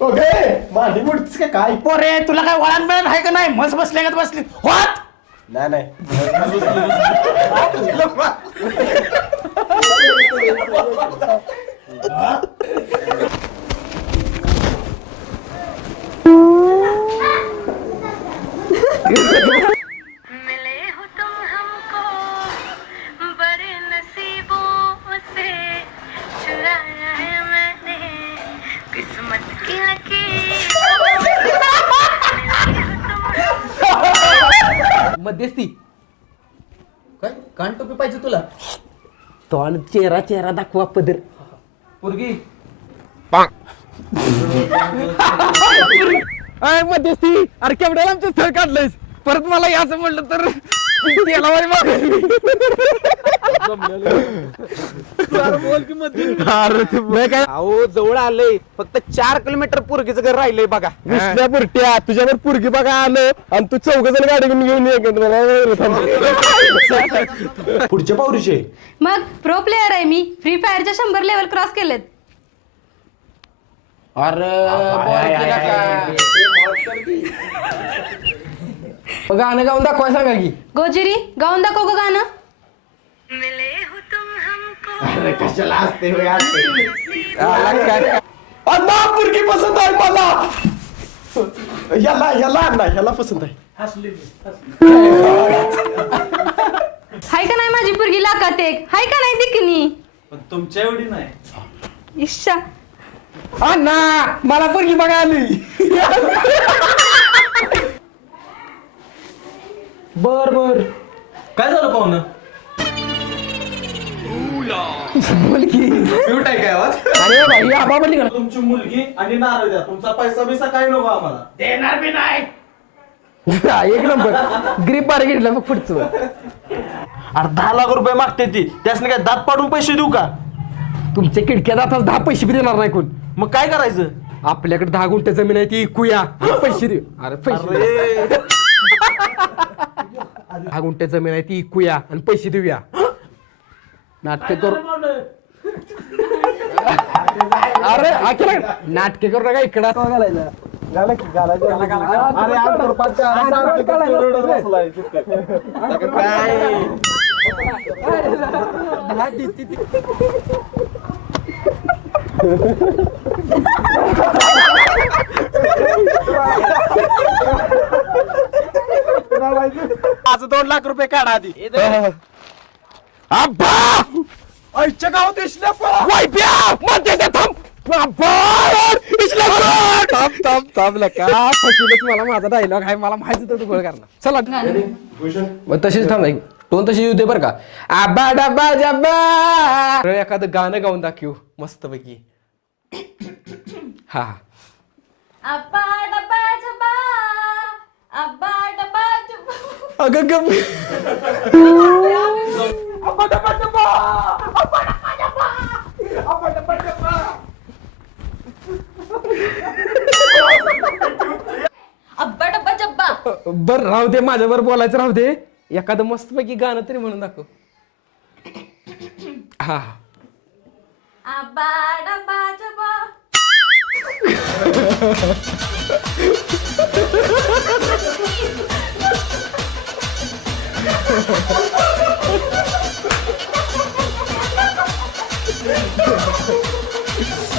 okay मांडी मुडतीस का काय पोरे तुला काय वळण मिळत आहे का नाही मस्त बसले का बसली होत नाही मिले हो तुम हमको बड़े नसीबों से चुराया है मैंने किस्मत की लकीर मध्यस्थी काय कान टोपी पाहिजे तुला तोंड चेहरा चेहरा दाखवा पदर पोरगी मध्यस्थी अरे केवढ्याला आमचं स्थळ काढलंयस परत मला याचं म्हणलं तर अहो जवळ आलंय फक्त 4 किलोमीटर पोरगीचं घर राहिलंय बघा विसल्या पुरट्या तुझ्यावर पुरगी बघा आलं आणि तू 4 जण गाडी घेऊन पुढच्या पावरीचे मग प्रो प्लेअर आहे मी फ्री फायरच्या 100 लेवल क्रॉस केलेत गाणं गाऊन दाखवाय सांगा की गोजिरी गाऊन दाखव गं गाणं मिले हो तुम हमको अरे कशाला असते पुरगी पसंत आहे मला ह्याला पसंत आहे हाय का नाही माझी पोरगी लाखात एक हाय का नाही दिकनी तुमच्या एवढी नाही इश्शा अण्णा मला पोरगी बघा आली बर काय झालं पाहुणं क्यूट आहे काय आवाज अरे भाई आबा म्हणली का तुमची मुलगी आणि नारळ द्या तुमचा पैसा बिसा काय नको आम्हाला देणार बी नाही एक नंबर ग्रीप बार घेतला मग पुढचं अरे 10 लाख रुपये मागते ती त्यासने काय दात पाडून पैसे देऊ का तुमच्या खिडक्यात आता 10 पैसे बी देणार नाही कोण मग काय करायचं आपल्याकडे 10 गुंठे जमीन आहे ती इकूया पैसे देऊ अरे पैसे 10 गुंठे जमीन आहे ती इकूया आणि पैसे देऊया नाटक करू अरे नाटके करू नका इकडं आज 2 लाख रुपये काढा आधी आईच्या गावात इसल्या मला माझा डायलॉग आहे मला माहिती होतं गोळ करणार चला मग तशीच थांब नाही टोन तशी येऊ दे बरं का आबा डबा जबा एखादं गाणं गाऊन दाखवू मस्त पैकी हा अब्बा डब्बा जब्बा अब्बा डब्बा जब्बा अगं गप अब्बा डब्बा जब्बा बर राहू दे माझ्यावर बोलायचं राहू दे एखादं मस्त पैकी गाणं तरी म्हणून दाखव हा अब्बा डब्बा जब्बा